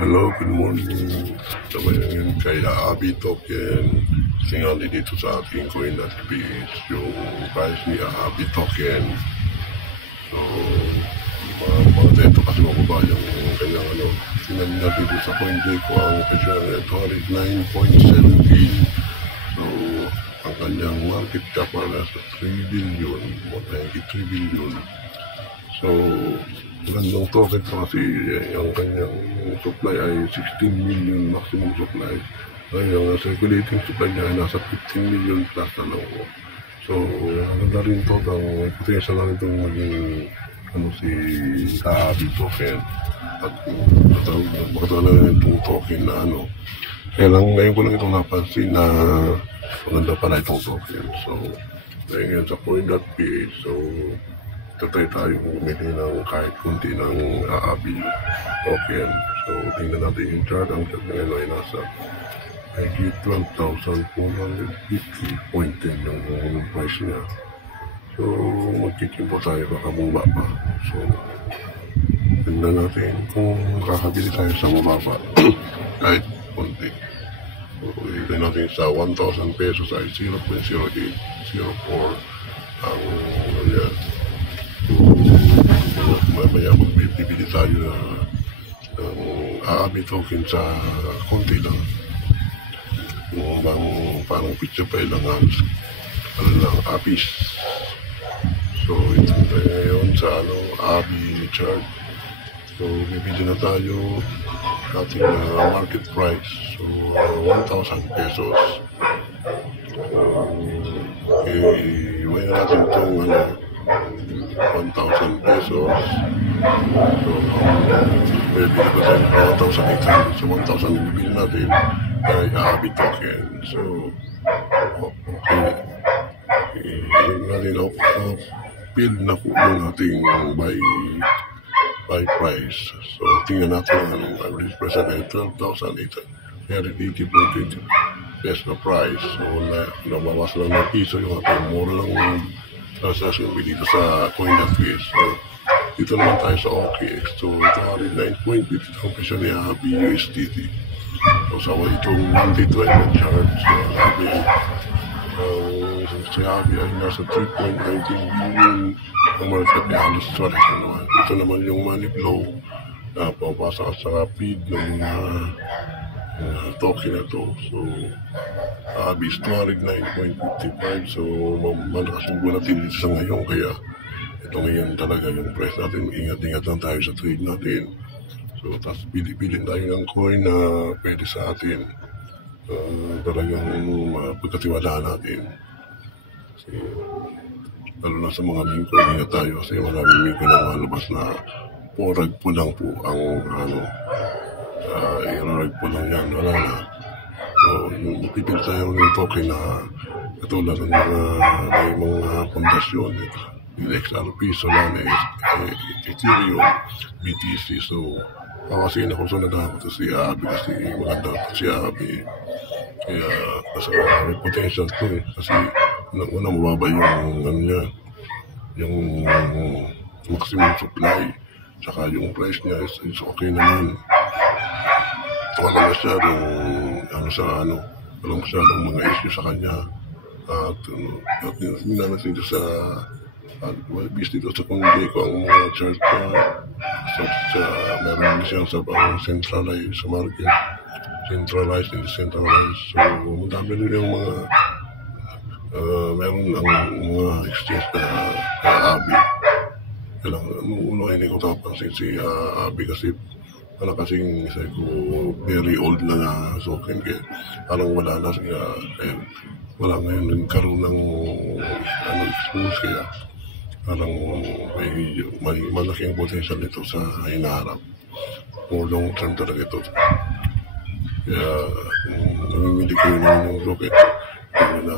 Hello, good morning. Naman yun kay Abi Token. Singali dito sa ating coin.ph yung price ni Abi Token. So, mga dito kasi mababa yung kanyang tingnan nyo dito sa CoinGecko ang presyo na 209.70. So, ang kanyang market cap na sa 3 billion, 193 billion. So, magandang token kasi ang kanyang supply ay 16 million maximum supply. Ang circulating supply niya ay nasa 15 million plus So, maganda rin ito. Ang potential na rin itong maging si Abi Token. At makatawa na rin itong token na Kaya lang ngayon ko lang itong napansin na maganda pala itong token. So, ngayon sa coin.ph. So, tatay tayo bumili ng kahit kunti ng Abi Token. So, tingnan natin yung chart. Ang chart ngayon ay nasa 12,450.10 yung price niya. So, magkikimpo tayo baka bumaba pa. So, tingnan natin kung kakabili tayo sa mababa kahit kunti. So, tingnan natin sa 1,000 pesos ay 0.0804 ang yan. Mamaya magbibili tayo ng Abi Token sa konti lang. Yung parang picture pa ilang lang Abis. So ito tayo ngayon sa Abi chart. So bibili na tayo ating market price. So 1,000 pesos. Iwain natin itong 1,000 pesos. So, pwede na ba tayo 1,800? So, 1,000 na bibili natin ay Abi Token. So, okay. Ilagay natin build na po yung ating buy price. So, tingnan natin ang average price ay 12,880.20 pesos na price. So, nabawas lang ng piso yung ating mura lang transaction dito sa coin.ph. So, dito naman tayo sa OKX. So, ito ay 9.50 ang presyo ni Abi USDT. So, sa itong monthly trend na chart, si Abi ay nasa 3.19 billion ang market niya halos suwares na naman. Ito naman yung money flow na papasa sa feed ng token na ito. So, Abi is 209.55. So, malakas yung volatility sa ngayon. Kaya, ito ngayon talaga yung price natin. Ingat-ingat lang tayo sa trade natin. So, tapos pili-pilin tayo ng coin na pwede sa atin. Talagang pagkatiwalaan natin. Kasi, lalo na sa mga meme coin, ingat tayo. Kasi maraming meme coin na malabas na porag po lang po ang irarag po lang yan. Wala na. So, yung pipil tayo ng token na katulad ng mga pundasyon, yung XRP, Solana, Ethereum, BTC. So, kasi nakusunod ako si Abi kasi maganda si Abi. Kaya, may potential to kasi una mababa yung yung maximum supply. Saka yung price niya is okay naman. Wala masyadong mga issue sa kanya. At tingnan natin dito sa bis dito sa CoinGecko ang mga chart meron din siya sa centralized sa market. Centralized and decentralized. So, madami rin yung mga meron ang mga exchange na Abi. Kailangan hindi ko tapansin si Abi kasi wala kasing isa ko very old na token kaya parang wala na siya kaya wala ngayon nagkaroon ng expose kaya parang may malaking potential nito sa hinaharap more long term talaga ito kaya namimili ko yun ng token kaya na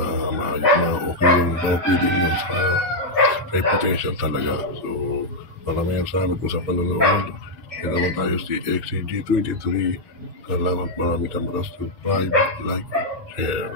okay yung pili nyo sa may potential talaga. So maraming salamat po sa panonood. Kaya naman tayo si XCG23. Salamat, marami ka subscribe, like, share.